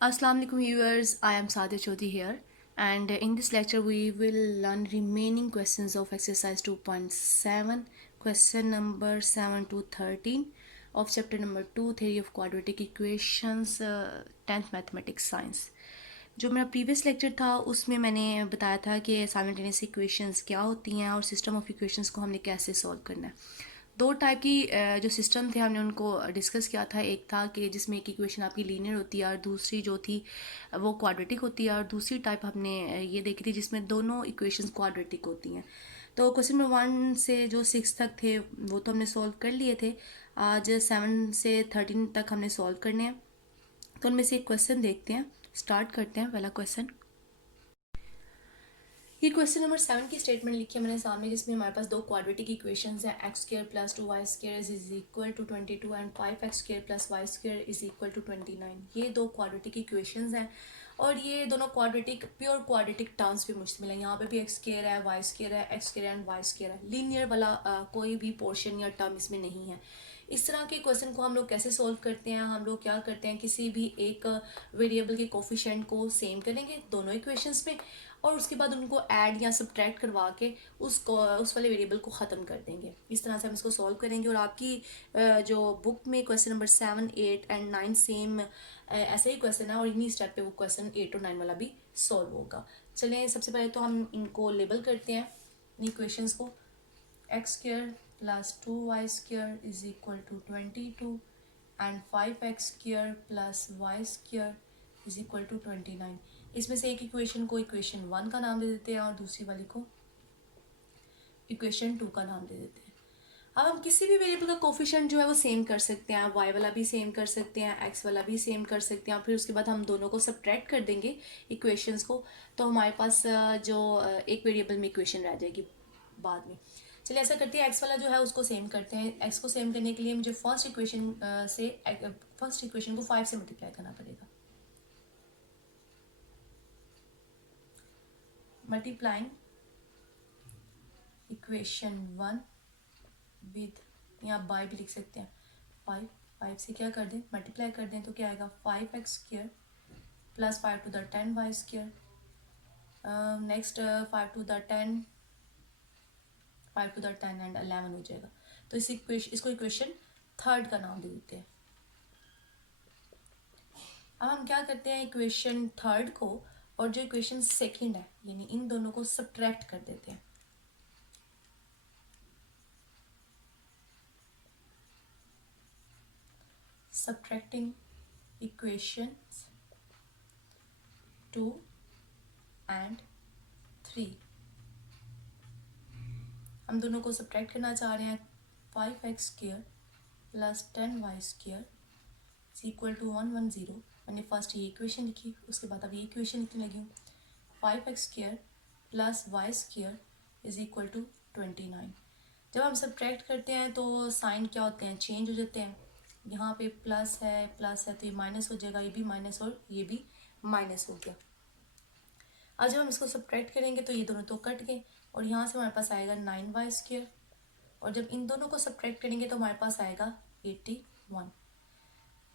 Assalamu alaikum viewers, I am Sadia Chaudhary here, and in this lecture we will learn remaining questions of exercise 2.7, question number 7 to 13 of chapter number 2, theory of quadratic equations, 10th mathematics science. जो मेरा previous lecture था उसमें मैंने बताया था कि simultaneous equations क्या होती हैं और सिस्टम ऑफ इक्वेशंस को हमने कैसे सॉल्व करना है। दो टाइप की जो सिस्टम थे हमने उनको डिस्कस किया था। एक था कि जिसमें एक इक्वेशन आपकी लीनियर होती है और दूसरी जो थी वो क्वाड्रेटिक होती है, और दूसरी टाइप हमने ये देखी थी जिसमें दोनों इक्वेशंस क्वाड्रेटिक होती हैं। तो क्वेश्चन नंबर 1 से जो 6 तक थे वो तो हमने सॉल्व कर लिए थे। आज 7 से 13 तक हमने सॉल्व करने हैं। तो उनमें से एक क्वेश्चन देखते हैं, स्टार्ट करते हैं। पहला क्वेश्चन, ये क्वेश्चन नंबर 7 की स्टेटमेंट लिखी है मैंने सामने, जिसमें हमारे पास दो क्वाड्रेटिक इक्वेशंस हैं, x square plus 2 y square is equal to 22 and 5x square plus y square is equal to 29। ये दो क्वाड्रेटिक इक्वेशंस हैं और ये दोनों क्वाड्रेटिक प्योर क्वाड्रेटिक टर्म्स पे मुश्तमिल है। यहाँ पे भी एक्स स्क्र है, वाई स्क्र है, x square and y square है। लीनियर वाला कोई भी पोर्शन या टर्म इसमें नहीं है। इस तरह के क्वेश्चन को हम लोग कैसे सोल्व करते हैं, हम लोग क्या करते हैं, किसी भी एक वेरिएबल के कोफिशिएंट को सेम करेंगे दोनों इक्वेशंस में, और उसके बाद उनको ऐड या सब्ट्रैक्ट करवा के उस वाले वेरिएबल को ख़त्म कर देंगे। इस तरह से हम इसको सॉल्व करेंगे। और आपकी जो बुक में क्वेश्चन नंबर 7, 8 एंड 9 सेम ऐसे ही क्वेश्चन है, और इन्हीं स्टेप पे वो क्वेश्चन 8 और 9 वाला भी सॉल्व होगा। चलें, सबसे पहले तो हम इनको लेबल करते हैं, इन इक्वेशंस को। X square plus 2 y square is equal to 22 and 5x square plus y square is equal to 29। इसमें से एक इक्वेशन को इक्वेशन 1 का नाम दे देते हैं और दूसरी वाली को इक्वेशन 2 का नाम दे देते हैं। अब हम किसी भी वेरिएबल का कोफिशिएंट जो है वो सेम कर सकते हैं, y वाला भी सेम कर सकते हैं, x वाला भी सेम कर सकते हैं, और फिर उसके बाद हम दोनों को सब्ट्रैक्ट कर देंगे इक्वेशंस को, तो हमारे पास जो एक वेरिएबल में इक्वेशन रह जाएगी बाद में। चलिए ऐसा करते हैं, x वाला जो है उसको सेम करते हैं। x को सेम करने के लिए मुझे फर्स्ट इक्वेशन को 5 से मल्टीप्लाई करना पड़ेगा। मल्टीप्लाइंग इक्वेशन 1 विद, यहाँ बाय भी लिख सकते हैं, 5 से क्या कर दें, मल्टीप्लाई कर दें, तो क्या आएगा 5x square plus 5 to the 10 y square, next 5 to the 10, 5 to the 10 and 11 हो जाएगा। तो इसको इक्वेशन थर्ड का नाम दे देते हैं। अब हम क्या करते हैं, इक्वेशन थर्ड को और जो इक्वेशन सेकेंड है यानी इन दोनों को सब्ट्रैक्ट कर देते हैं। सब्ट्रैक्टिंग इक्वेशंस 2 एंड 3, हम दोनों को सब्ट्रैक्ट करना चाह रहे हैं। 5x square plus 10y square is equal to 110। मैंने फर्स्ट ये इक्वेशन लिखी, उसके बाद अब ये इक्वेशन लिखने लगी हूँ। 5x square plus y square is equal to 29। जब हम सब्ट्रैक्ट करते हैं तो साइन क्या होते हैं, चेंज हो जाते हैं। यहाँ पे प्लस है तो ये माइनस हो जाएगा, ये भी माइनस और ये भी माइनस हो गया। आज जब हम इसको सब्ट्रैक्ट करेंगे तो ये दोनों तो कट गए और यहाँ से हमारे पास आएगा 9y स्क्र, और जब इन दोनों को सब्ट्रैक्ट करेंगे तो हमारे पास आएगा 81।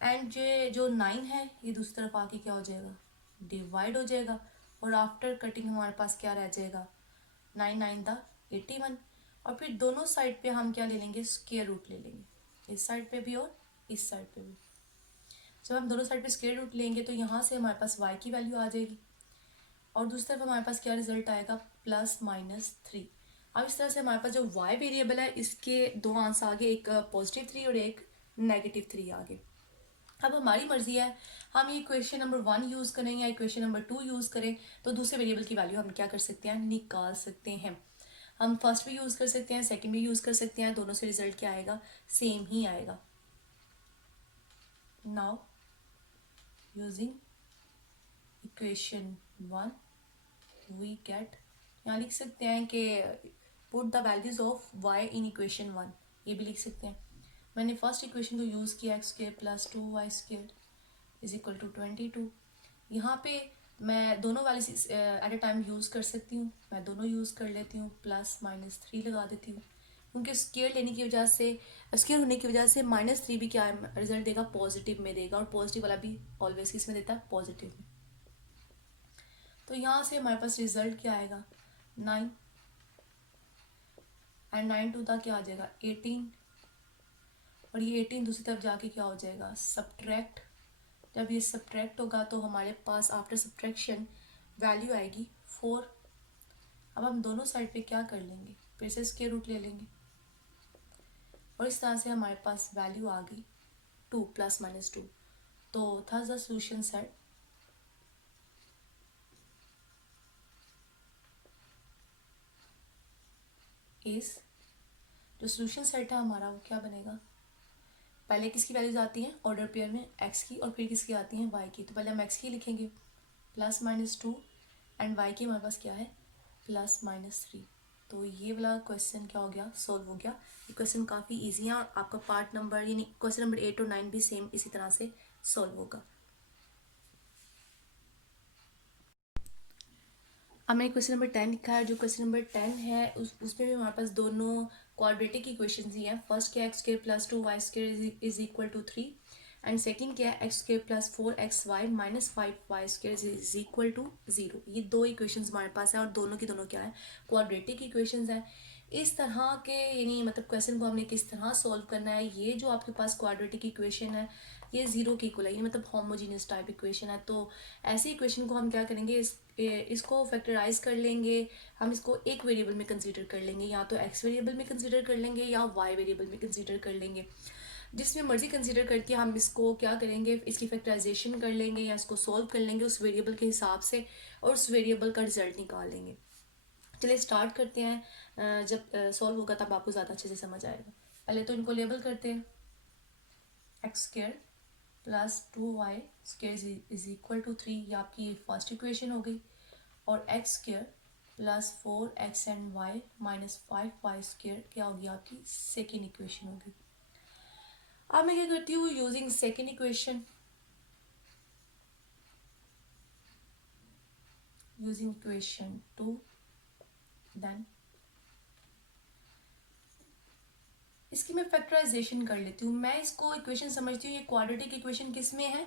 एंड ये जो 9 है ये दूसरी तरफ आके क्या हो जाएगा, डिवाइड हो जाएगा, और आफ्टर कटिंग हमारे पास क्या रह जाएगा, 9 9 द 81। और फिर दोनों साइड पे हम क्या ले लेंगे, स्क्वायर रूट ले लेंगे, इस साइड पे भी और इस साइड पे भी। जब हम दोनों साइड पे स्क्वायर रूट लेंगे तो यहाँ से हमारे पास y की वैल्यू आ जाएगी, और दूसरी तरफ हमारे पास क्या रिजल्ट आएगा, +-3। अब इस तरह से हमारे पास जो y वेरिएबल है इसके दो आंसर आगे, एक +3 और एक -3 आगे। अब हमारी मर्जी है, हम ये इक्वेशन नंबर 1 यूज़ करें या इक्वेशन नंबर 2 यूज़ करें, तो दूसरे वेरिएबल की वैल्यू हम क्या कर सकते हैं, निकाल सकते हैं। हम फर्स्ट भी यूज़ कर सकते हैं, सेकंड भी यूज़ कर सकते हैं, दोनों से रिजल्ट क्या आएगा, सेम ही आएगा। Now using equation 1 we get, यहाँ लिख सकते हैं कि put the values of y in equation 1, ये भी लिख सकते हैं। मैंने फर्स्ट इक्वेशन को यूज़ किया, x square plus 2y square is equal to 22। यहाँ पे मैं दोनों values at a time use कर सकती हूँ, मैं दोनों यूज़ कर लेती हूँ, +-3 लगा देती हूँ। क्योंकि स्केयर लेने की वजह से, स्केयर होने की वजह से -3 भी क्या रिजल्ट देगा, पॉजिटिव में देगा, और पॉजिटिव वाला भी ऑलवेज किस में देता है, पॉजिटिव में। तो यहाँ से हमारे पास रिजल्ट क्या आएगा, 9, एंड 9 टू क्या आ जाएगा, 18, और ये 18 दूसरी तरफ जाके क्या हो जाएगा, सब्ट्रैक्ट। जब ये सब्ट्रैक्ट होगा तो हमारे पास आफ्टर सब्ट्रैक्शन वैल्यू आएगी 4। अब हम दोनों साइड पे क्या कर लेंगे, फिर से स्क्वायर रूट ले लेंगे, और इस तरह से हमारे पास वैल्यू आ गई 2 ± 2। तो था द सोल्यूशन सेट इस, जो सोल्यूशन सेट है हमारा वो क्या बनेगा, पहले किसकी वैल्यूज आती हैं ऑर्डर पेयर में, एक्स की, और फिर किसकी आती हैं, वाई की। तो पहले हम एक्स की लिखेंगे ±2, एंड वाई की हमारे पास क्या है, ±3। तो ये वाला क्वेश्चन क्या हो गया, सॉल्व हो गया। ये क्वेश्चन काफ़ी इजी है, और आपका पार्ट नंबर यानी क्वेश्चन नंबर 8 और 9 भी सेम इसी तरह से सॉल्व होगा। अब मैंने क्वेश्चन नंबर 10 लिखा है। जो क्वेश्चन नंबर 10 है उसमें भी हमारे पास दोनों क्वाड्रेटिक इक्वेशन ही हैं। फर्स्ट क्या है, x² + 2y² is equal to 3, and second क्या है, x² + 4xy - 5y² is equal to 0। ये दो इक्वेशंस हमारे पास हैं, और दोनों की दोनों क्या है, क्वाड्रेटिक इक्वेशंस हैं। इस तरह के यानी मतलब क्वेश्चन को हमने किस तरह सॉल्व करना है, ये जो आपके पास क्वाड्रेटिक इक्वेशन है ये 0 के इक्वल है, ये मतलब होमोजीनियस टाइप इक्वेशन है। तो ऐसी इक्वेशन को हम क्या करेंगे, इसको फैक्टराइज कर लेंगे, हम इसको एक वेरिएबल में कंसीडर कर लेंगे, या तो एक्स वेरिएबल में कंसीडर कर लेंगे या वाई वेरिएबल में कंसीडर कर लेंगे। जिसमें मर्जी कंसीडर करके हम इसको क्या करेंगे, इसकी फैक्टराइजेशन कर लेंगे या इसको सॉल्व कर लेंगे उस वेरिएबल के हिसाब से, और उस वेरिएबल का रिजल्ट निकाल लेंगे। चलिए स्टार्ट करते हैं। जब सॉल्व होगा तब आपको ज़्यादा अच्छे से समझ आएगा। पहले तो इनको लेबल करते हैं, x² + 2y² is equal to 3, ये आपकी फर्स्ट इक्वेशन हो गई, और x² + 4x and y - 5y² क्या होगी, आपकी सेकेंड इक्वेशन होगी। अब मैं क्या करती हूँ, using second equation, using equation 2, then इसकी मैं फैक्टराइजेशन कर लेती हूँ। मैं इसको इक्वेशन समझती हूँ, ये क्वाड्रेटिक इक्वेशन किस में है,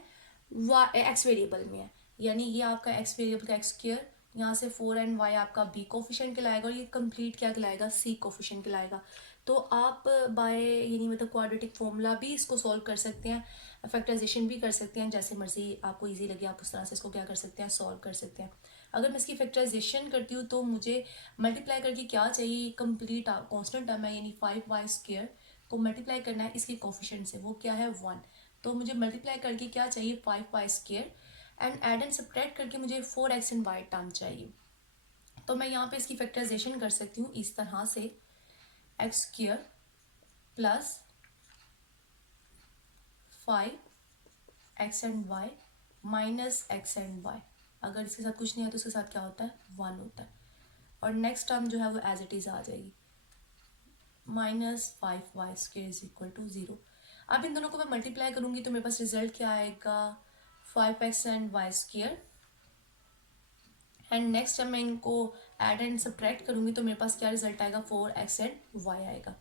एक्स वेरिएबल में है, यानी ये आपका एक्स वेरिएबल का x², यहाँ से 4 एंड y आपका b कोफिशिएंट कहलाएगा, और ये कंप्लीट क्या कहलाएगा, c कोफिशिएंट कहलाएगा। तो आप बाय यानी मतलब क्वाड्रेटिक फॉर्मूला भी इसको सॉल्व कर सकते हैं, फैक्टराइजेशन भी कर सकते हैं, जैसे मर्जी आपको इजी लगे आप उस तरह से इसको क्या कर सकते हैं, सॉल्व कर सकते हैं। अगर मैं इसकी फैक्टराइजेशन करती हूँ तो मुझे मल्टीप्लाई करके क्या चाहिए, कंप्लीट कांस्टेंट टर्म है यानी 5y² को मल्टीप्लाई करना है इसके कोफिशिएंट से, वो क्या है 1। तो मुझे मल्टीप्लाई करके क्या चाहिए, 5y², and add and subtract करके मुझे 4x एंड y टर्म चाहिए। तो मैं यहाँ पे इसकी फैक्टराइजेशन कर सकती हूँ इस तरह से, x² + 5x and y - x and y। अगर इसके साथ कुछ नहीं है तो इसके साथ क्या होता है, 1 होता है, और नेक्स्ट टर्म जो है वो एज इट इज आ जाएगी, -5y² इज इक्वल टू 0। अब इन दोनों को मैं मल्टीप्लाई करूंगी तो मेरे पास रिजल्ट क्या आएगा, 5x and y², and next जब मैं इनको एड एंड सब्ट्रैक्ट करूंगी तो मेरे पास क्या रिजल्ट आएगा, 4x and y आएगा।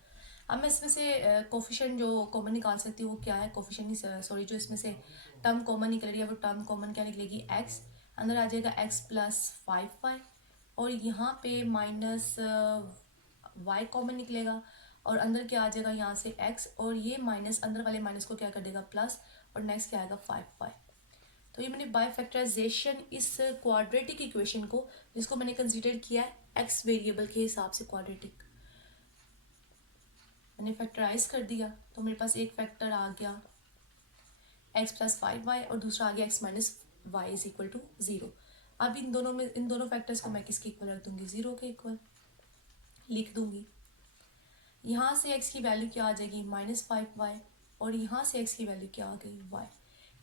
अब मैं इसमें से कोफिशिएंट जो कॉमन निकाल सकती हूँ वो क्या है, कोफिशिएंट नहीं सॉरी, जो इसमें से टर्म कॉमन निकल रही है वो टर्म कॉमन क्या निकलेगी, x, अंदर आ जाएगा x + 5y, और यहाँ पे -y कॉमन निकलेगा, और अंदर क्या आ जाएगा यहाँ से x, और ये माइनस अंदर वाले माइनस को क्या कर देगा, प्लस, और नेक्स्ट क्या आएगा 5y। तो ये मैंने बाय फैक्टराइजेशन इस क्वाड्रेटिक इक्वेशन को, जिसको मैंने कंसीडर किया है एक्स वेरिएबल के हिसाब से क्वाड्रेटिक, मैंने फैक्टराइज कर दिया, तो मेरे पास एक फैक्टर आ गया x + 5y, और दूसरा आ गया x - y is equal to 0। अब इन दोनों फैक्टर्स को मैं किसके इक्वल रख दूंगी, 0 के इक्वल लिख दूंगी। यहाँ से x की वैल्यू क्या आ जाएगी, -5y, और यहाँ से x की वैल्यू क्या आ गई, y।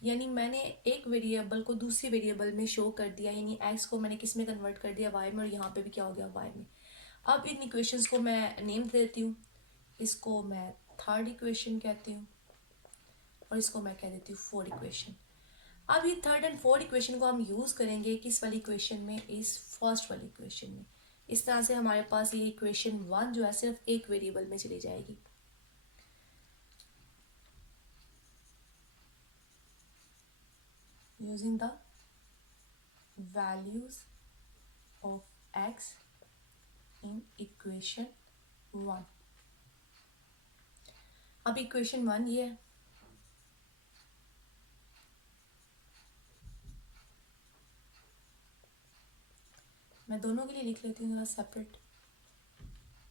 यानी मैंने एक वेरिएबल को दूसरी वेरिएबल में शो कर दिया, यानी x को मैंने किस में कन्वर्ट कर दिया, y में, और यहाँ पे भी क्या हो गया, y में। अब इन इक्वेशंस को मैं नेम देती हूँ, इसको मैं थर्ड इक्वेशन कहती हूँ, और इसको मैं कह देती हूँ फोर्थ इक्वेशन। अब ये थर्ड एंड फोर्थ इक्वेशन को हम यूज़ करेंगे किस वाली इक्वेशन में, इस फर्स्ट वाली इक्वेशन में। इस तरह से हमारे पास ये इक्वेशन 1 जो है सिर्फ एक वेरिएबल में चली जाएगी। Using the values of x in equation 1। अब इक्वेशन 1 ये है, मैं दोनों के लिए लिख लेती हूँ जरा सेपरेट,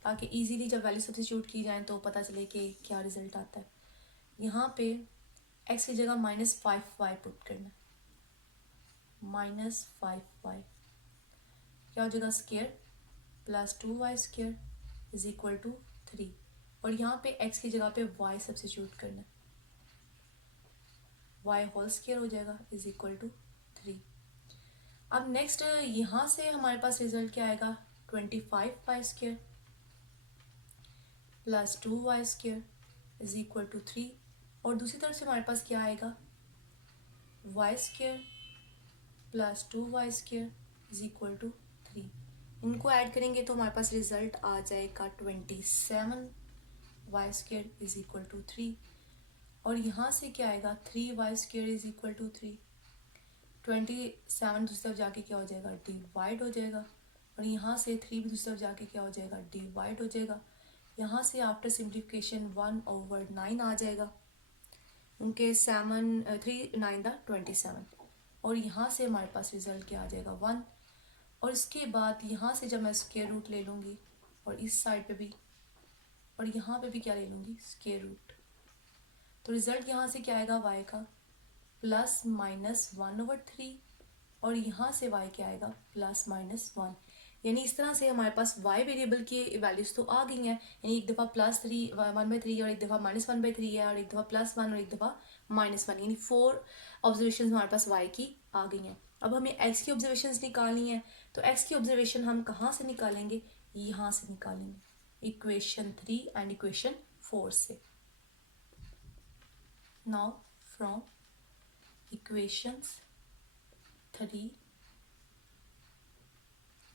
ताकि इजीली जब वैल्यू सब्स्टिट्यूट की जाए तो पता चले कि क्या रिजल्ट आता है। यहाँ पे x की जगह -5y पुट करना है, -5y क्या हो जाएगा square +2y² is equal to 3, और यहाँ पे x की जगह पे y सब्स्टिट्यूट करना है, y होल स्क्वायर हो जाएगा इज इक्वल टू 3। अब नेक्स्ट यहाँ से हमारे पास रिजल्ट क्या आएगा, 25y² +2y² is equal to 3, और दूसरी तरफ से हमारे पास क्या आएगा, y² +2y² is equal to 3। इनको ऐड करेंगे तो हमारे पास रिजल्ट आ जाएगा 27y² इज इक्वल टू 3, और यहाँ से क्या आएगा 3y² इज इक्वल टू 3। 27 दूसरी तरफ जाके क्या हो जाएगा, डिवाइड हो जाएगा, और यहाँ से 3 भी दूसरी तरफ जाके क्या हो जाएगा, डिवाइड हो जाएगा। यहाँ से आफ्टर सिंप्लीफिकेशन 1/9 आ जाएगा, उनके 3 9 द 27, और यहाँ से हमारे पास रिजल्ट क्या आ जाएगा 1। और इसके बाद यहाँ से जब मैं स्क्वायर रूट ले लूँगी, और इस साइड पे भी और यहाँ पे भी क्या ले लूँगी, स्क्वायर रूट, तो रिजल्ट यहाँ से क्या आएगा y का ±1/3, और यहाँ से y क्या आएगा +-1। यानी इस तरह से हमारे पास y वेरिएबल की वैल्यूज तो आ गई हैं, यानी एक दफ़ा +3 1/3 और एक दफ़ा -1/3 है, और एक दफ़ा +1 और एक दफ़ा -1, यानी 4 ऑब्जर्वेशन हमारे पास y की आ गई हैं। अब हमें x की ऑब्जर्वेशन निकालनी है, तो x की ऑब्जर्वेशन हम कहाँ से निकालेंगे, यहाँ से निकालेंगे, इक्वेशन 3 एंड इक्वेशन 4 से। नाउ फ्रॉम इक्वेशंस 3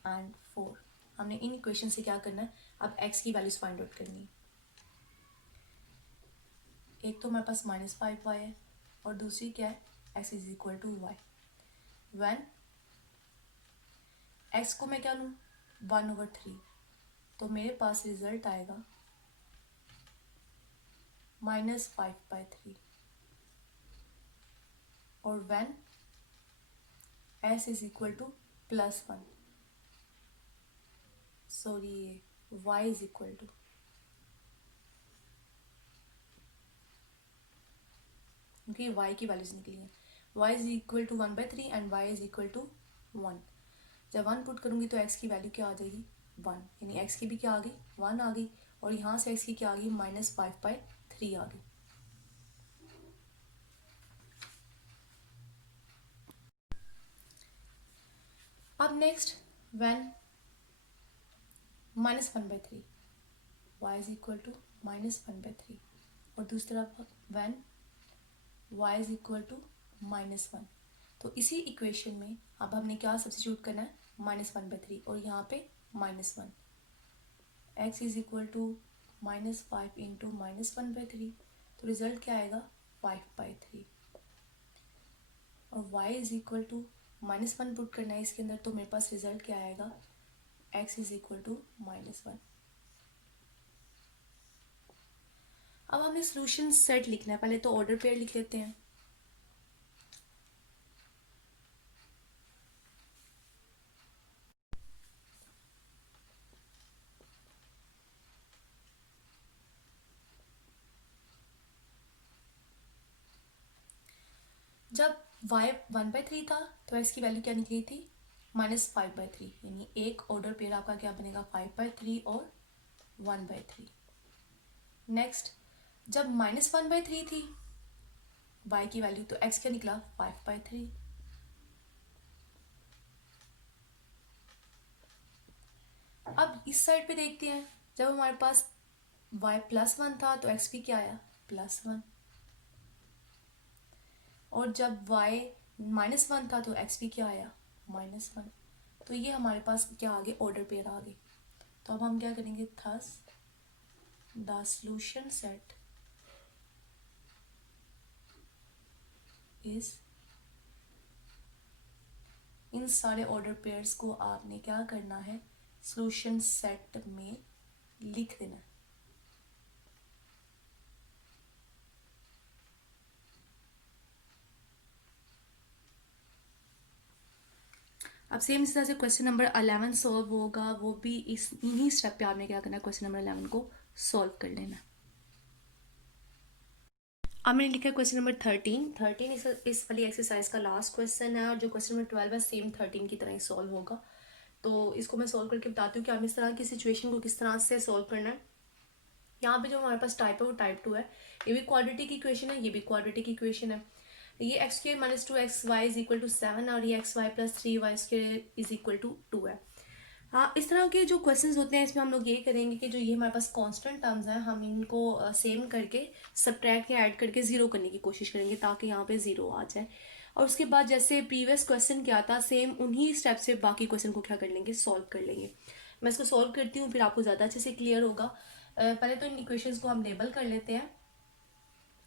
एंड 4 हमने इन इक्वेशन से क्या करना है, अब x की वैल्यूज फाइंड आउट करनी है। एक तो हमारे पास -5y है, और दूसरी क्या है, x is equal to y। When x को मैं क्या लूँ 1/3, तो मेरे पास रिजल्ट आएगा -5/3, और when s is equal to +1, sorry y is equal to, क्योंकि y की वैल्यूज निकली है, y is equal to 1/3 and y is equal to 1। जब 1 पुट करूँगी तो x की वैल्यू क्या आ जाएगी 1, यानी x की भी क्या आ गई 1 आ गई, और यहाँ से x की क्या आ गई -5/3 आ गई। अब next when -1/3 y is equal to -1/3, और दूसरी तरफ when y is equal to -1, तो इसी इक्वेशन में अब हमने क्या सब्स्टिट्यूट करना है, -1/3, और यहाँ पे -1, x is equal to -5 into -1/3, तो रिजल्ट क्या आएगा 5/3, और y is equal to -1 put करना है इसके अंदर, तो मेरे पास रिजल्ट क्या आएगा, x इज इक्वल टू -1। अब हमें सॉल्यूशन सेट लिखना है, पहले तो ऑर्डर पेयर लिख लेते हैं। जब y 1/3 था तो x की वैल्यू क्या निकली थी -5/3, यानी एक ऑर्डर पेयर आपका क्या बनेगा 5/3 और 1/3। नेक्स्ट जब -1/3 थी y की वैल्यू, तो x क्या निकला 5/3। अब इस साइड पे देखते हैं, जब हमारे पास y +1 था तो x भी क्या आया +1, और जब y -1 था तो x भी क्या आया -1, तो ये हमारे पास क्या आ गए, ऑर्डर पेयर आ गए। तो अब हम क्या करेंगे, thus the solution set is, इन सारे ऑर्डर पेयर्स को आपने क्या करना है, सॉल्यूशन सेट में लिख देना है। अब सेम इस तरह से क्वेश्चन नंबर 11 सॉल्व होगा, वो भी इस इन्हीं स्टेप पे आपने क्या करना है, क्वेश्चन नंबर 11 को सॉल्व कर लेना। अब मैंने लिखा है क्वेश्चन नंबर 13 इस वाली एक्सरसाइज का लास्ट क्वेश्चन है, और जो क्वेश्चन नंबर 12 है सेम 13 की तरह ही सॉल्व होगा। तो इसको मैं सॉल्व करके बताती हूँ कि हमें इस तरह की सिचुएशन को किस तरह से सॉल्व करना है। यहाँ पे जो हमारे पास टाइप है वो टाइप 2 है, ये भी क्वाड्रेटिक इक्वेशन है, ये भी क्वाड्रेटिक इक्वेशन है। ये x square minus 2xy is equal to 7 और ये xy plus 3y square is equal to 2 है। हाँ, इस तरह के जो क्वेश्चंस होते हैं इसमें हम लोग ये करेंगे कि जो ये हमारे पास कांस्टेंट टर्म्स हैं हम इनको सेम करके सब्ट्रैक्ट या ऐड करके ज़ीरो करने की कोशिश करेंगे ताकि यहाँ पे ज़ीरो आ जाए। और उसके बाद जैसे प्रीवियस क्वेश्चन क्या था सेम उन्हीं स्टेप से बाकी क्वेश्चन को क्या कर लेंगे, सॉल्व कर लेंगे। मैं इसको सॉल्व करती हूँ फिर आपको ज़्यादा अच्छे से क्लियर होगा। पहले तो इन इक्वेशंस को हम लेबल कर लेते हैं।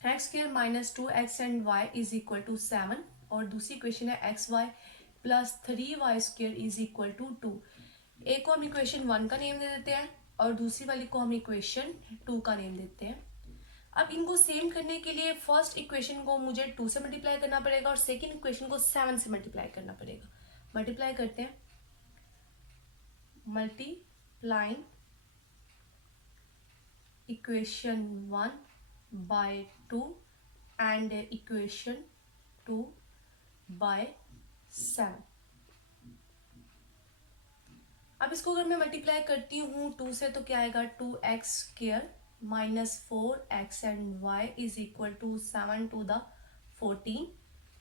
X square minus 2x and y is equal to 7 और दूसरी इक्वेशन है xy plus 3y square is equal to 2। एक को हम इक्वेशन 1 का नेम दे देते हैं और दूसरी वाली को हम इक्वेशन 2 का नेम देते हैं। अब इनको सेम करने के लिए फर्स्ट इक्वेशन को मुझे 2 से मल्टीप्लाई करना पड़ेगा और सेकंड इक्वेशन को 7 से मल्टीप्लाई करना पड़ेगा। मल्टीप्लाई करते हैं, multiplying equation 1 by 2 and equation 2 by 7। अब इसको अगर मैं मल्टीप्लाई करती हूँ 2 से तो क्या आएगा, 2x square minus 4x and y is equal to 7 to the 14।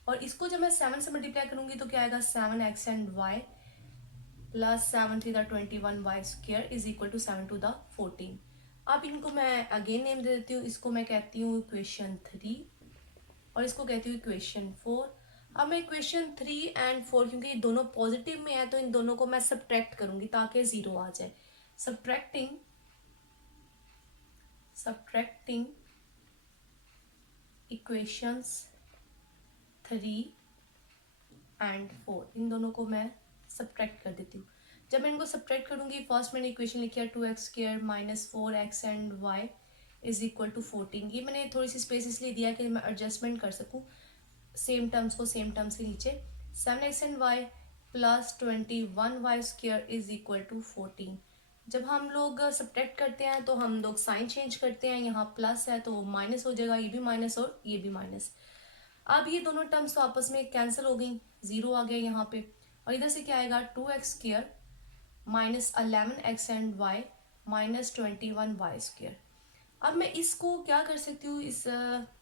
और इसको जब मैं 7 से मल्टीप्लाई करूंगी तो क्या आएगा, 7x and y plus 7 three the 21y square is equal to 7 to the 14। अब इनको मैं अगेन नेम दे देती हूँ, इसको मैं कहती हूँ इक्वेशन 3 और इसको कहती हूँ इक्वेशन 4। अब मैं इक्वेशन 3 एंड 4 क्योंकि ये दोनों पॉजिटिव में है तो इन दोनों को मैं सब्ट्रैक्ट करूंगी ताकि जीरो आ जाए। सब्ट्रैक्टिंग इक्वेशंस 3 एंड 4, इन दोनों को मैं सब्ट्रैक्ट कर देती हूँ। जब मैं इनको सब्ट्रैक्ट करूंगी, फर्स्ट मैंने इक्वेशन लिखी है 2x square minus 4x and y is equal to 14। ये मैंने थोड़ी सी स्पेस इसलिए दिया कि मैं एडजस्टमेंट कर सकूँ सेम टर्म्स को सेम टर्म्स के नीचे। 7x and y plus 21y square is equal to 14। जब हम लोग सब्ट्रैक्ट करते हैं तो हम लोग साइन चेंज करते हैं, यहाँ प्लस है तो माइनस हो जाएगा, ये भी माइनस और ये भी माइनस। अब ये दोनों टर्म्स तो आपस में कैंसिल हो गई, जीरो आ गया यहाँ पे। और इधर से क्या आएगा, 2x square minus 11x and y minus 21y square. अब मैं इसको क्या कर सकती हूँ, इस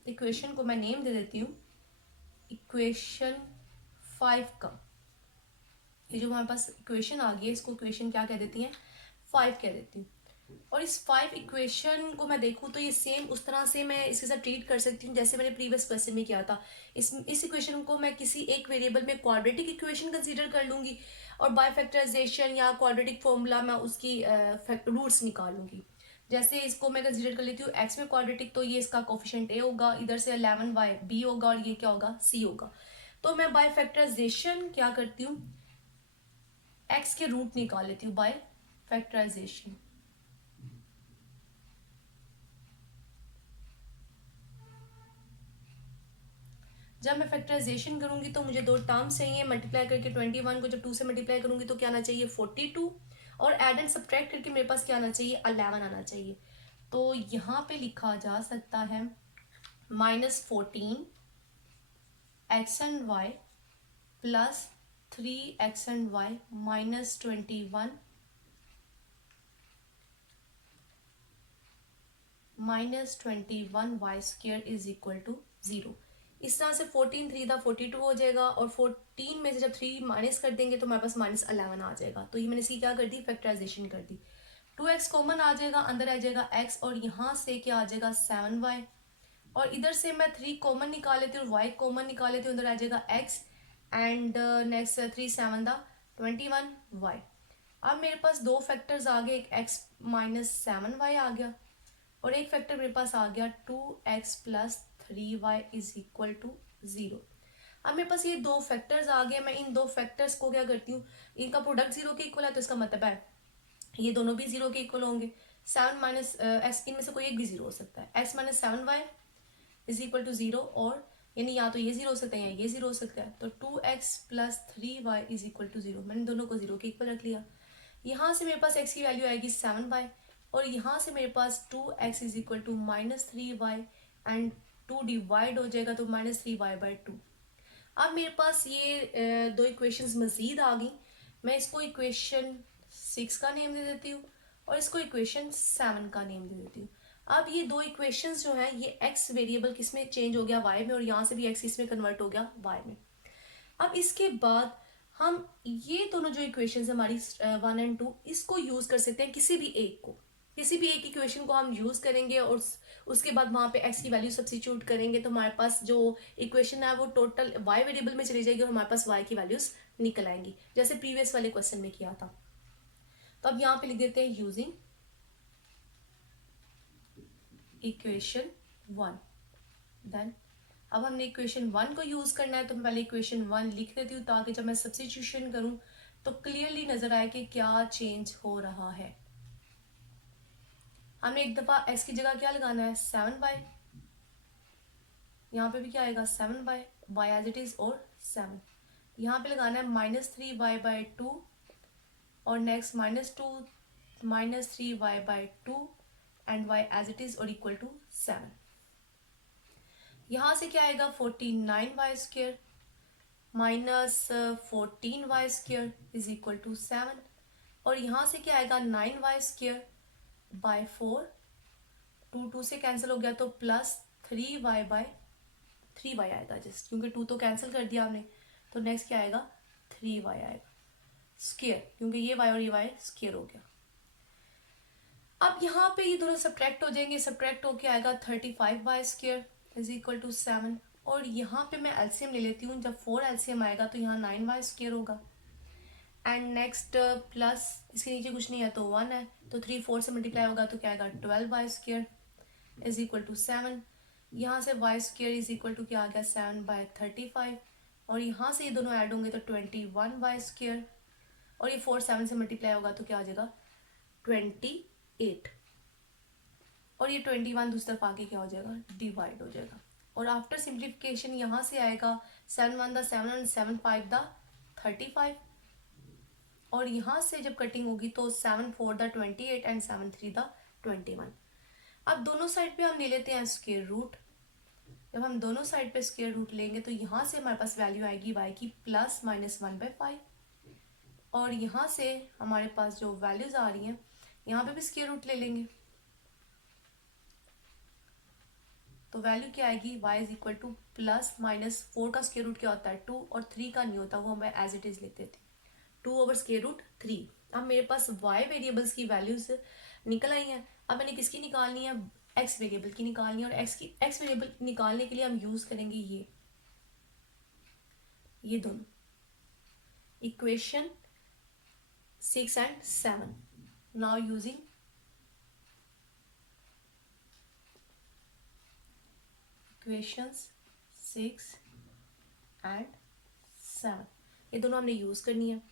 इक्वेशन को मैं नेम दे देती हूँ इक्वेशन 5 का। ये जो हमारे पास इक्वेशन आ गई है इसको इक्वेशन क्या कह देती हैं, 5 कह देती हूँ। और इस 5 इक्वेशन को मैं देखूँ तो ये सेम उस तरह से मैं इसके साथ ट्रीट कर सकती हूँ जैसे मैंने प्रीवियस क्वेश्चन में किया था। इस इक्वेशन को मैं किसी एक वेरिएबल में क्वाड्रेटिक इक्वेशन कंसीडर कर लूंगी और बाय फैक्टराइजेशन या क्वाड्रेटिक फॉर्मूला मैं उसकी रूट्स निकालूंगी। जैसे इसको मैं कंसीडर कर लेती हूँ एक्स में क्वाड्रेटिक, तो ये इसका कोफिशिएंट ए होगा, इधर से 11y b होगा और ये क्या होगा, c होगा। तो मैं बाय फैक्टराइजेशन क्या करती हूँ, एक्स के रूट निकाल लेती हूँ बाय फैक्टराइजेशन। जब मैं फैक्टराइजेशन करूंगी तो मुझे दो टर्म्स चाहिए, मल्टीप्लाई करके 21 को जब 2 से मल्टीप्लाई करूंगी तो क्या आना चाहिए, 42, और एड एंड सब्ट्रैक्ट करके मेरे पास क्या आना चाहिए, 11 आना चाहिए। तो यहाँ पे लिखा जा सकता है -14 x and y plus 3x and y minus 21 y square is equal to 0। इस तरह से 14 3 दा 42 हो जाएगा और 14 में से जब 3 माइनस कर देंगे तो हमारे पास -11 आ जाएगा। तो ये मैंने इसकी क्या कर दी, फैक्टराइजेशन कर दी। 2x कॉमन आ जाएगा, अंदर आ जाएगा x और यहाँ से क्या आ जाएगा 7y, और इधर से मैं 3 कॉमन निकाल लेती हूँ, y कॉमन निकाल लेती हूँ, अंदर आ जाएगा x एंड नेक्स्ट 3 7 दा 21y। अब मेरे पास दो फैक्टर्स आ गए, एक x माइनस 7y आ गया और एक फैक्टर मेरे पास आ गया 2x plus 3y is equal to 0। अब मेरे पास ये दो फैक्टर्स आ गए, मैं इन दो फैक्टर्स को क्या करती हूँ, इनका प्रोडक्ट 0 के इक्वल है तो इसका मतलब है ये दोनों भी 0 के इक्वल होंगे। 7 माइनस एक्स, इनमें से कोई एक भी 0 हो सकता है। x minus 7y is equal to 0, और यानी या तो ये 0 हो सकता है या ये 0 हो सकता है। तो 2x plus 3y is equal to 0, मैंने दोनों को 0 के इक्वल रख लिया। यहाँ से मेरे पास x की वैल्यू आएगी 7y, और यहाँ से मेरे पास 2x is equal to minus 3y and 2 divide हो जाएगा तो माइनस 3y/2। अब मेरे पास ये दो इक्वेशंस मजीद आ गई, मैं इसको इक्वेशन 6 का नेम दे देती हूँ और इसको इक्वेशन 7 का नेम दे देती हूँ। अब ये दो इक्वेशंस जो है ये x वेरिएबल किसमें चेंज हो गया, y में, और यहाँ से भी x इसमें कन्वर्ट हो गया y में। अब इसके बाद हम ये दोनों जो इक्वेशंस हमारी 1 एंड 2, इसको यूज कर सकते हैं किसी भी एक को, किसी भी एक इक्वेशन को हम यूज करेंगे और उसके बाद वहां पे x की वैल्यू सब्स्टिट्यूट करेंगे तो हमारे पास जो इक्वेशन है वो टोटल y वेरिएबल में चली जाएगी और हमारे पास y की वैल्यूज निकल आएंगी, जैसे प्रीवियस वाले क्वेश्चन में किया था। तो अब यहाँ पे लिख देते हैं यूजिंग इक्वेशन 1। देन अब हमने इक्वेशन 1 को यूज करना है, तो मैं पहले इक्वेशन 1 लिख देती हूँ ताकि जब मैं सब्स्टिट्यूशन करूँ तो क्लियरली नजर आए कि क्या चेंज हो रहा है। हमने एक दफा x की जगह क्या लगाना है, 7y, यहाँ पे भी क्या आएगा 7y, y as it is और 7, यहाँ पे लगाना है -3y/2 और next -3y/2 and y as it is और इक्वल टू 7। यहाँ से क्या आएगा 49y² minus 14y² is equal to 7, और यहाँ से क्या आएगा 9y² बाय 4, 2 से कैंसिल हो गया तो प्लस 3y आएगा, जस्ट क्योंकि 2 तो कैंसिल कर दिया हमने, तो नेक्स्ट क्या आएगा 3y आएगा स्क्वायर, क्योंकि ये y और ये y स्क्वायर हो गया। अब यहाँ पे ये दोनों सब्ट्रैक्ट हो जाएंगे, सब्ट्रैक्ट होके आएगा 35y² इज इक्वल टू 7, और यहाँ पे मैं एलसीएम ले लेती हूँ, जब 4 एलसीएम आएगा तो यहाँ 9y² होगा एंड नेक्स्ट प्लस इसके नीचे कुछ नहीं है तो 1 है, तो 3 4 से मल्टीप्लाई होगा तो क्या आएगा 12y² इज इक्वल टू 7, यहाँ से y² इज इक्वल टू क्या आ गया 7/35, और यहाँ से ये दोनों ऐड होंगे तो 21y², और ये 4 7 से मल्टीप्लाई होगा तो क्या आ जाएगा 28, और ये 21 दूसरी तरफ आके क्या हो जाएगा डिवाइड हो जाएगा, और आफ्टर सिंप्लीफिकेशन यहाँ से आएगा 7 1 7 एंड 7 5 35, और यहाँ से जब कटिंग होगी तो 7 4 28 एंड 7 3 21। अब दोनों साइड पे हम ले लेते हैं स्क्वायर रूट, जब हम दोनों साइड पे स्क्वायर रूट लेंगे तो यहाँ से हमारे पास वैल्यू आएगी y की प्लस -1/5, और यहाँ से हमारे पास जो वैल्यूज आ रही हैं यहाँ पे भी स्क्वायर रूट ले लेंगे, तो वैल्यू क्या आएगी y is equal two plus -4 का स्क्वायर रूट क्या होता है 2, और 3 का नहीं होता, वो हम एज इट इज लिख देते हैं 2/√3। अब मेरे पास y वेरिएबल्स की वैल्यूज निकल आई हैं, अब मैंने किसकी निकालनी है x वेरिएबल की निकालनी है, और x वेरिएबल निकालने के लिए हम यूज करेंगे ये दोनों equation 6 and 7। Now using equations 6 and 7, ये दोनों हमने यूज करनी है।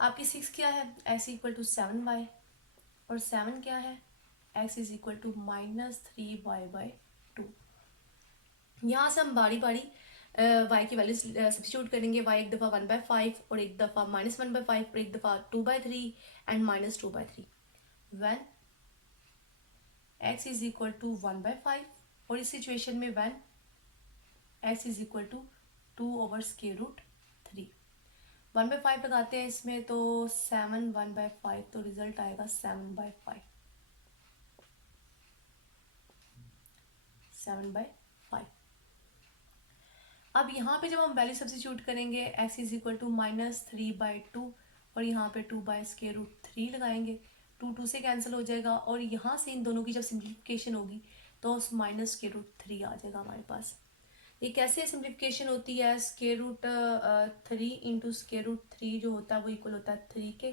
आपकी 6 क्या है x इक्वल टू 7y, और 7 क्या है x is equal to -3y/2। यहाँ से हम बारी बारी y की वैल्यू सब्स्टिट्यूट करेंगे, y एक दफ़ा 1/5 और एक दफ़ा -1/5 और एक दफ़ा 2/3 and -2/3, when x is equal to 1/5, और इस सिचुएशन में when x is equal to 2/√3। 1/5 लगाते हैं इसमें तो 7 1/5, तो रिजल्ट आएगा 7/5। अब यहाँ पे जब हम वैल्यू सब्स्टिट्यूट करेंगे x इज इक्वल टू -3/2, और यहाँ पे 2/√3 लगाएंगे, 2 से कैंसिल हो जाएगा, और यहाँ से इन दोनों की जब सिंप्लीफिकेशन होगी तो -√3 आ जाएगा हमारे पास। ये कैसे सिंप्लीफिकेशन होती है, square root 3 into square root 3 जो होता है वो इक्वल होता है 3 के।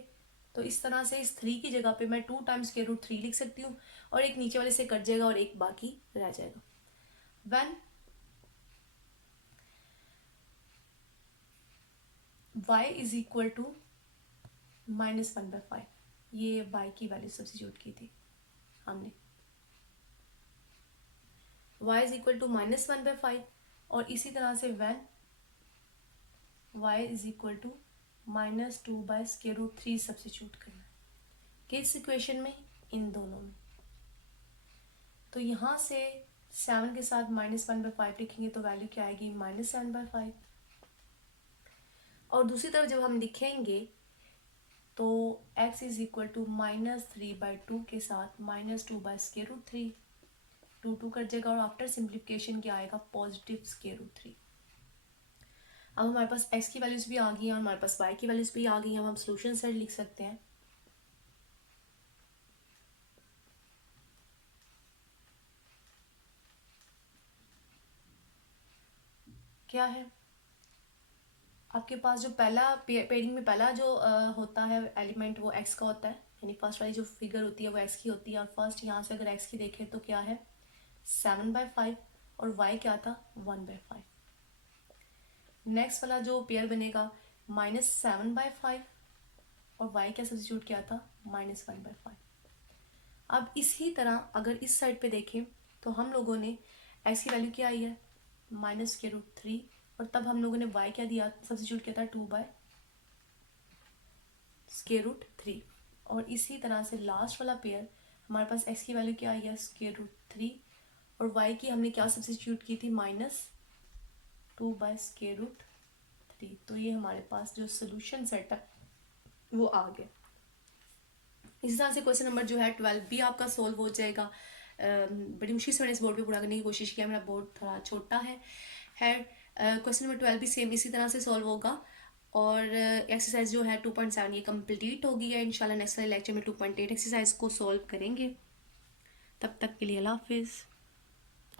तो इस तरह से इस 3 की जगह पे मैं 2 टाइम्स स्क्वायर रूट 3 लिख सकती हूँ और एक नीचे वाले से कट जाएगा और एक बाकी रह जाएगा। When y is equal to -1/5, ये y की वैल्यू सब्स्टिट्यूट की थी हमने, y इज इक्वल टू -1/5 और इसी तरह से when y is equal to -2/√3 substitute करना है किस इक्वेशन में, इन दोनों में। तो यहाँ से 7 के साथ -1/5 लिखेंगे तो वैल्यू क्या आएगी, -7/5। और दूसरी तरफ जब हम लिखेंगे तो x इज इक्वल टू -3/2 के साथ -2/√3, 2 कट जाएगा और आफ्टर सिंप्लीफिकेशन क्या आएगा, +√3। अब हमारे पास x की वैल्यूज भी आ गई हैं और हमारे पास y की वैल्यूज भी आ गई हैं। अब हम सोल्यूशन सेट लिख सकते हैं। क्या है आपके पास, जो पहला पेयरिंग में पहला जो होता है एलिमेंट वो x का होता है, यानी फर्स्ट वाली जो फिगर होती है वो x की होती है। और फर्स्ट यहाँ से अगर x की देखें तो क्या है 7/5 और y क्या था 1/5। नेक्स्ट वाला जो पेयर बनेगा -7/5 और y क्या सब्स्टिट्यूट किया था -1/5। अब इसी तरह अगर इस साइड पे देखें तो हम लोगों ने x की वैल्यू क्या आई है -√3 और तब हम लोगों ने y क्या दिया, सब्स्टिट्यूट किया था 2/√3। और इसी तरह से लास्ट वाला पेयर हमारे पास x की वैल्यू क्या आई है √3 और y की हमने क्या सब्स्टिट्यूट की थी -2/√3। तो ये हमारे पास जो सोल्यूशन सेट है वो आ गया। इसी तरह से क्वेश्चन नंबर जो है 12 भी आपका सोल्व हो जाएगा। बड़ी मुश्किल से मैंने इस बोर्ड पे पूरा करने की कोशिश किया, मेरा बोर्ड थोड़ा छोटा है। क्वेश्चन नंबर 12 भी सेम इसी तरह से सॉल्व होगा और एक्सरसाइज जो है 2.7 ये कंप्लीट हो गई है। इंशाल्लाह नेक्स्ट वाले लेक्चर में 2.8 एक्सरसाइज को सॉल्व करेंगे। तब तक के लिए अल्लाह हाफिज़।